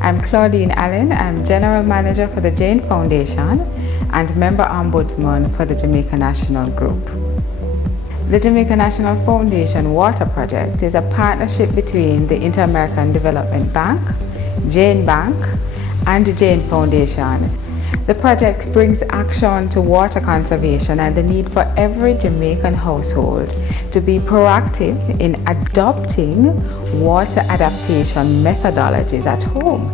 I'm Claudine Allen. I'm General Manager for the Jane Foundation and Member Ombudsman for the Jamaica National Group. The Jamaica National Foundation Water Project is a partnership between the Inter-American Development Bank, Jane Bank, and the Jane Foundation. The project brings action to water conservation and the need for every Jamaican household to be proactive in adopting water adaptation methodologies at home.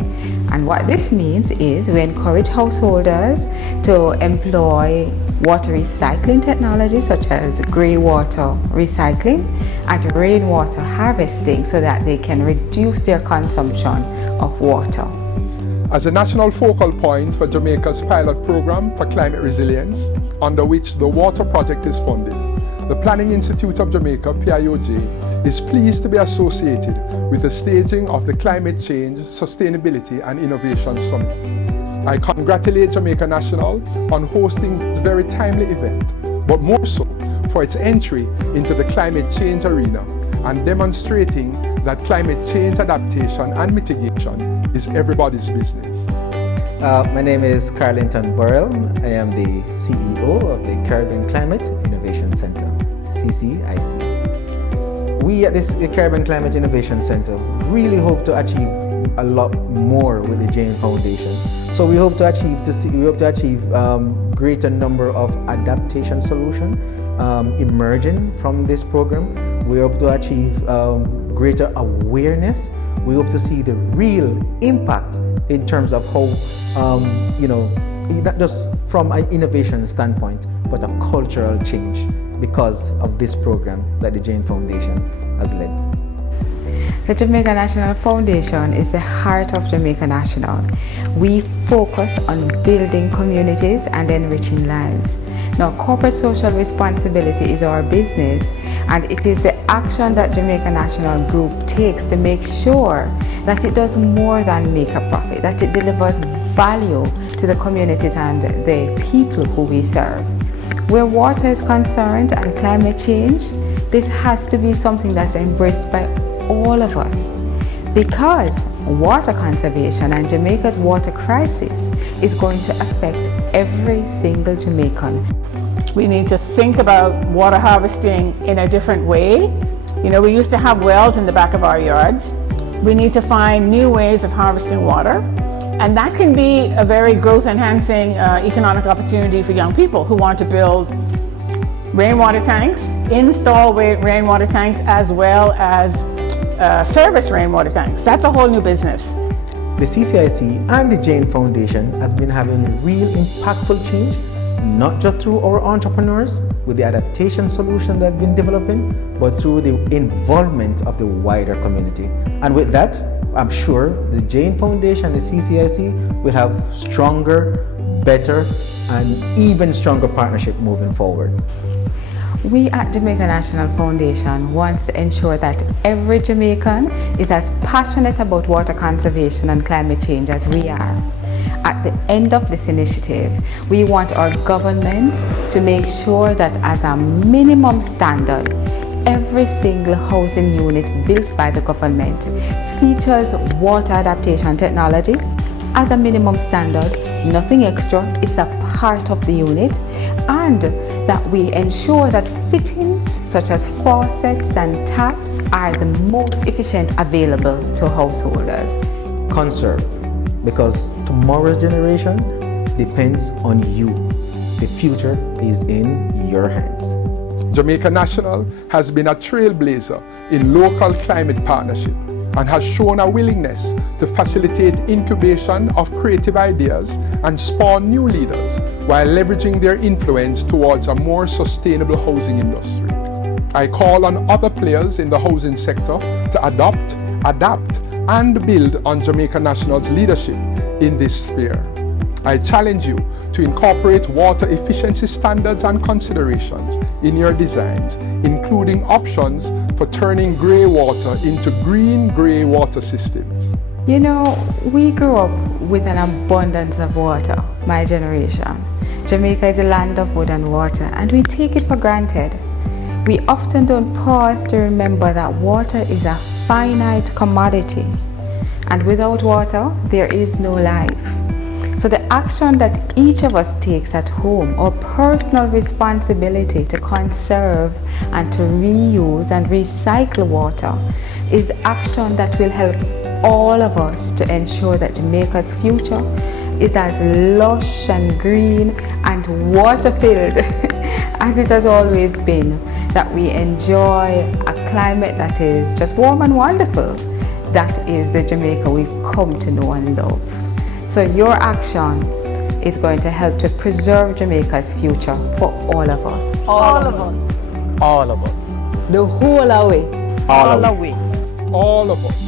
And what this means is we encourage householders to employ water recycling technologies such as grey water recycling and rainwater harvesting so that they can reduce their consumption of water. As a national focal point for Jamaica's pilot program for climate resilience, under which the Water Project is funded, the Planning Institute of Jamaica, PIOJ, is pleased to be associated with the staging of the Climate Change, Sustainability and Innovation Summit. I congratulate Jamaica National on hosting this very timely event, but more so for its entry into the climate change arena and demonstrating that climate change adaptation and mitigation is everybody's business. My name is Carlington Burrell. I am the CEO of the Caribbean Climate Innovation Center, CCIC. We at this Caribbean Climate Innovation Center really hope to achieve a lot more with the Jane Foundation. So we hope to achieve greater number of adaptation solutions emerging from this program. We hope to achieve greater awareness. We hope to see the real impact in terms of how, not just from an innovation standpoint, but a cultural change because of this program that the Jane Foundation has led. The Jamaica National Foundation is the heart of Jamaica National. We focus on building communities and enriching lives. Now, corporate social responsibility is our business, and it is the action that Jamaica National Group takes to make sure that it does more than make a profit, that it delivers value to the communities and the people who we serve. Where water is concerned and climate change, this has to be something that's embraced by all of us, because water conservation and Jamaica's water crisis is going to affect every single Jamaican. We need to think about water harvesting in a different way. We used to have wells in the back of our yards. We need to find new ways of harvesting water, and that can be a very growth-enhancing economic opportunity for young people who want to build rainwater tanks, install rainwater tanks, as well as service rainwater tanks. That's a whole new business. The CCIC and the Jane Foundation has been having real impactful change, not just through our entrepreneurs with the adaptation solution that have been developing, but through the involvement of the wider community. And with that, I'm sure the Jane Foundation, the CCIC, will have stronger, better, and even stronger partnership moving forward. We at Jamaica National Foundation want to ensure that every Jamaican is as passionate about water conservation and climate change as we are. At the end of this initiative, we want our governments to make sure that as a minimum standard, every single housing unit built by the government features water adaptation technology as a minimum standard, nothing extra, it's a part of the unit, and that we ensure that fittings such as faucets and taps are the most efficient available to householders. Conserve, because tomorrow's generation depends on you. The future is in your hands. Jamaica National has been a trailblazer in local climate partnership and has shown a willingness to facilitate incubation of creative ideas and spawn new leaders while leveraging their influence towards a more sustainable housing industry. I call on other players in the housing sector to adopt, adapt, and build on Jamaica National's leadership in this sphere. I challenge you to incorporate water efficiency standards and considerations in your designs, including options for turning grey water into green grey water systems. We grew up with an abundance of water, my generation. Jamaica is a land of wood and water, and we take it for granted. We often don't pause to remember that water is a finite commodity, and without water, there is no life. So the action that each of us takes at home, our personal responsibility to conserve and to reuse and recycle water, is action that will help all of us to ensure that Jamaica's future is as lush and green and water-filled as it has always been, that we enjoy a climate that is just warm and wonderful. That is the Jamaica we've come to know and love. So your action is going to help to preserve Jamaica's future for all of us. All of us. All of us. The whole away. All the way. All of us.